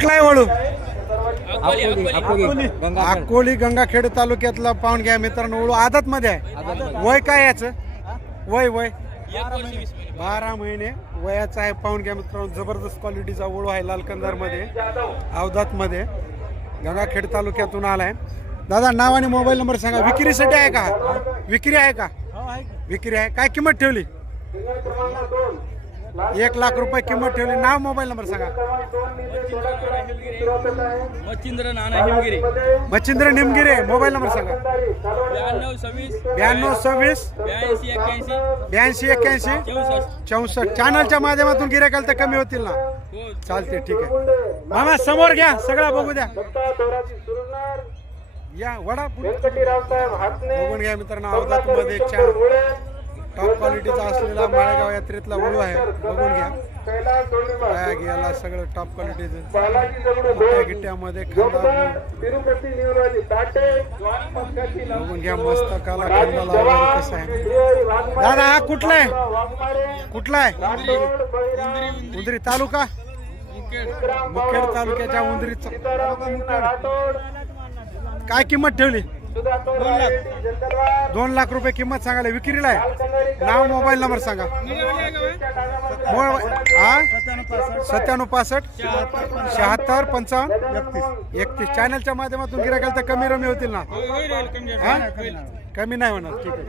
कुठला आहे वळू? अकोली अकोली गंगाखेड तालुक्यातला पाहून घ्या मित्रांनो. वळू आदत मध्ये आहे. वय काय याचं? वय 12 महिने वयाचा आहे. पाहून घ्या मित्रांनो. जबरदस्त क्वालिटीचा वळू आहे. लाल कंदार मध्ये अवधात मध्ये गंगाखेड तालुक्यातून आलाय. दादा नाव आणि मोबाईल नंबर सांगा. विक्रीसाठी आहे का? विक्री आहे का? विक्री आहे. काय किंमत ठेवली? 1 लाख रुपये किंमत ठेवली. नाव मोबाईल नंबर सांगा. मच्छिंद्र निमगिरे. मोबाईल नंबर सांगा. 9226 82 81 64. चॅनलच्या माध्यमातून गिऱ्हाईकाला तर कमी होतील ना? चालते ठीक आहे. मामा समोर घ्या सगळा बघू द्या. या वडा बघून घ्या मित्रांनो. अवधात मध्ये टॉप क्वालिटीचा असलेला माळेगाव यात्रेतला वळू आहे. बघून घ्या. गेला सगळं टॉप क्वालिटीचं. मोठ्या गिट्ट्यामध्ये बघून घ्या. मस्तकाला खंडा लावला कसा आहे. दादा हा कुठला आहे? कुठला आहे? उंदरी तालुका मुखेड तालुक्याच्या उंदरीचा. काय किंमत ठेवली? 2 लाख रुपये किंमत सांगायला. विक्रीला आहे. नाव मोबाईल नंबर सांगा. 9765 76 55 31. चॅनलच्या माध्यमातून गिऱ्हाईकाला तर कमी रमी होतील ना? कमी नाही होणार. ठीक आहे.